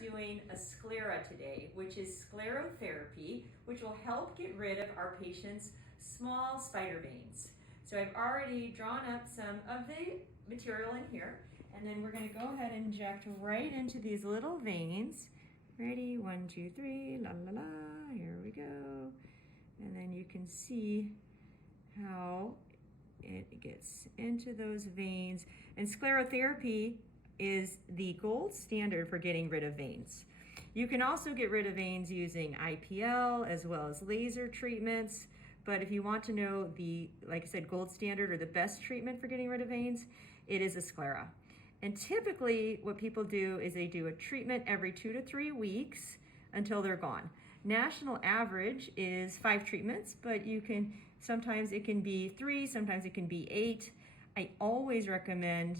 doing Asclera today, which is sclerotherapy, which will help get rid of our patients' small spider veins. So I've already drawn up some of the material in here, and then we're going to go ahead and inject right into these little veins. Ready? 1, 2, 3, la la la, here we go. And then you can see how it gets into those veins. And sclerotherapy is the gold standard for getting rid of veins. You can also get rid of veins using IPL as well as laser treatments. But if you want to know the, like I said, gold standard or the best treatment for getting rid of veins, it is Asclera. And typically what people do is they do a treatment every 2 to 3 weeks until they're gone. National average is 5 treatments, but sometimes it can be 3, sometimes it can be 8. I always recommend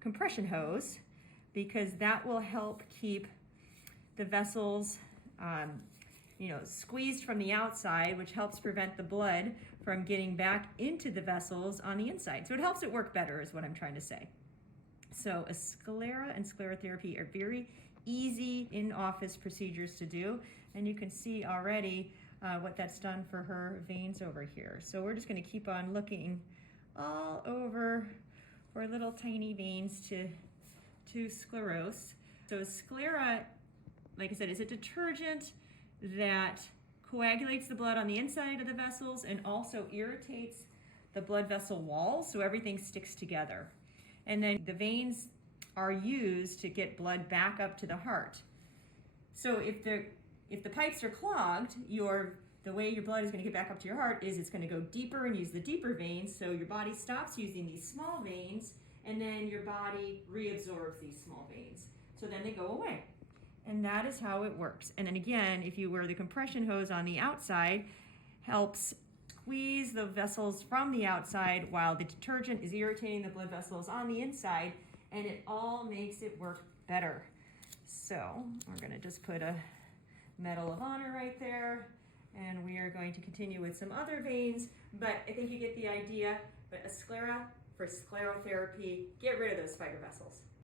compression hose because that will help keep the vessels squeezed from the outside, which helps prevent the blood from getting back into the vessels on the inside. So it helps it work better is what I'm trying to say. So Asclera and sclerotherapy are very easy in-office procedures to do, and you can see already what that's done for her veins over here. So we're just going to keep on looking all over for little tiny veins to sclerose. So Asclera, like I said, is a detergent that coagulates the blood on the inside of the vessels and also irritates the blood vessel walls so everything sticks together. And then the veins are used to get blood back up to the heart. So if the pipes are clogged, the way your blood is going to get back up to your heart is it's going to go deeper and use the deeper veins, so your body stops using these small veins, and then your body reabsorbs these small veins. So then they go away. And that is how it works. And then again, if you wear the compression hose on the outside, helps squeeze the vessels from the outside while the detergent is irritating the blood vessels on the inside, and it all makes it work better. So we're going to just put a Medal of Honor right there, and we are going to continue with some other veins, but I think you get the idea. But Asclera for sclerotherapy, get rid of those spider vessels.